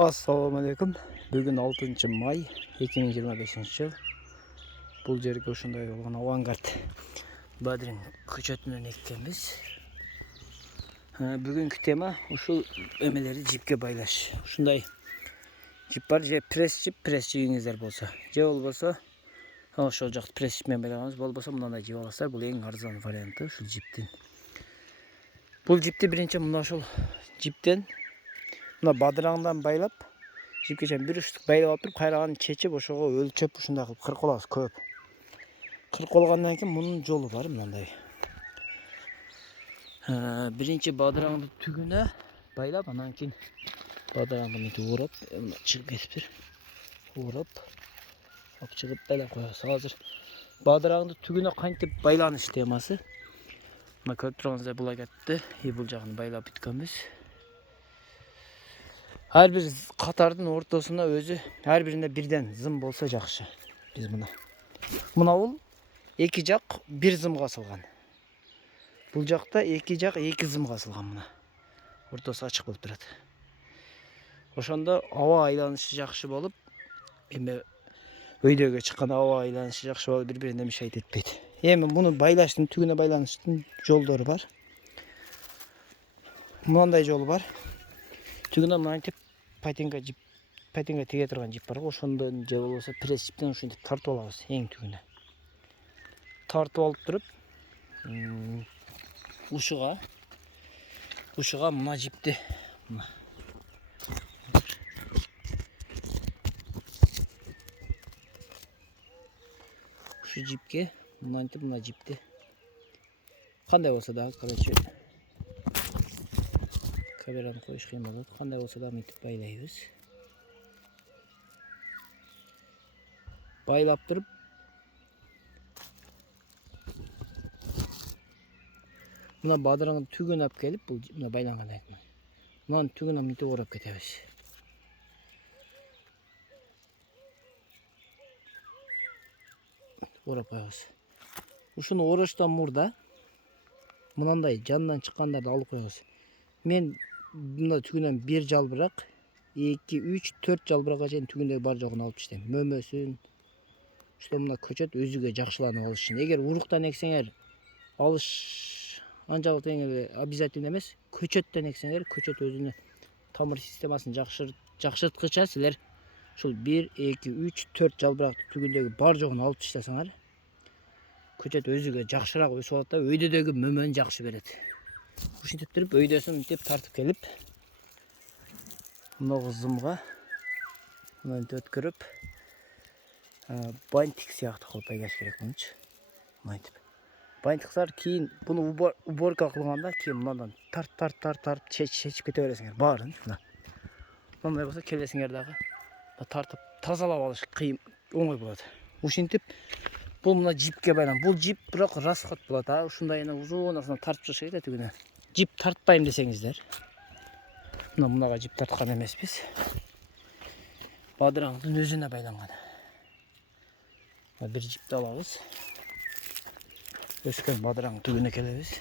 Assalamualaikum. Bugün 6 may 2025 yıl. Бұл жерге ушундай болгон авангард бадрин көчөтүнөн эккенбиз. Бүгүнкү тема ушул эмелерди жипке байлаш. Ушундай жип бар, же пресс жигиңиздер болсо, же болбосо ошол жакты пресс жип менен байлаганбыз. Болбосо мындай жип аласыздар. Бул эң арзан варианты ушул жиптин. Бул жипти биринчи мына ошол жиптен мына бадыраңдан байлап, жипке чейин бир учтук байлап алып туруп, кайраганын чечип, ошого өлчөп ушундай кылып кыркылабыз көп. Кыркылгандан кийин мунун жолу бар мындай. Биринчи бадыраңды түгүнө байлап, анан кийин бадыраңды мынтип урап, мына чыгып кетиптир. Урап, алып чыгып байлап коебуз. Азыр бадыраңды түгүнө кантип байланыш темасы. Мына көрүп турганыңыздай булай кетти. Бул жагын байлап бүткөнбүз. Her bir katardın ortasına özü her birinde birden zım bolsa жақшы. Biz mına ул эки жак бир зымга асылган. Бул жакта эки жак эки зымга асылган мына. Ортасы ачык болуп турат. Ошондо аба айланышы жакшы болуп, эми өйдөгө чыккан аба айланышы жакшы болуп, бири-бирине мешайт этпейт. Эми муну байлаштын, түгүнө байланыштын жолдору бар. Мындай жолу бар. Түгүнө мынтип патинга теге турган жип бар. Ошондон же болбосо пресс жиптен ушинтип тартып алабыз эң түгүнө. Тартып алып туруп, ушуга мына жипти ушу жипке мынтип мына жипти кандай болсо да, короче, камераны коюш кыйын болот. Кандай болсо да мынтип байлайбыз. Байлап туруп, мына бадыраңды түгүнө алып келип, бул мына байлангандан кийин мынаны түгүнө мынтип орап кетебиз. Орап коебуз. Ушуну ороштон мурда мындай жандан чыккандарды алып коебуз. Мен мына түгүнөн бир жалбырак, 2, 3, 4 жалбыракка чейин түгүндөгү бар жогун алып иштейм. Мөмөсүн, уште мына көчөт өзүгө жакшыланып алыш үчүн. Эгер уруктан эксеңер, алыш анчалык эле обязательно эмес. Көчөттөн эксеңер, көчөт өзүнүн тамыр системасын жакшырткыча силер ушул 1, 2, 3, 4 жалбыракты түгүндөгү бар жогун алып таштасаңар, көчөт өзүгө жакшыраак өсүп алат да, өйдөдөгү мөмөнү жакшы берет. Ушинтип туруп, өйдөсүн мынтип тартып келип, мына зымга мынтип өткөрүп, бантик сыяктуу кылып байлаш керек мынчы. Мынтип. Бантиктар кийин буну уборка кылганда кийин мындан тарт чечип кете бересиңер баарын. Мындай болсо келесиңер дагы тартып тазалап алыш кыйын, оңой болот. Ушинтип бул мына жипке байлан. Бул жип бирок расход болот. Ушундай узун тартып чыгыш керек да түгүнө. Жип тартпайм десеңиздер, мынага жип тарткан эмеспиз. Бадыраңдын өзүнө байланган. Бир жипти алабыз. Өскөн бадыраң түгүнө келебиз.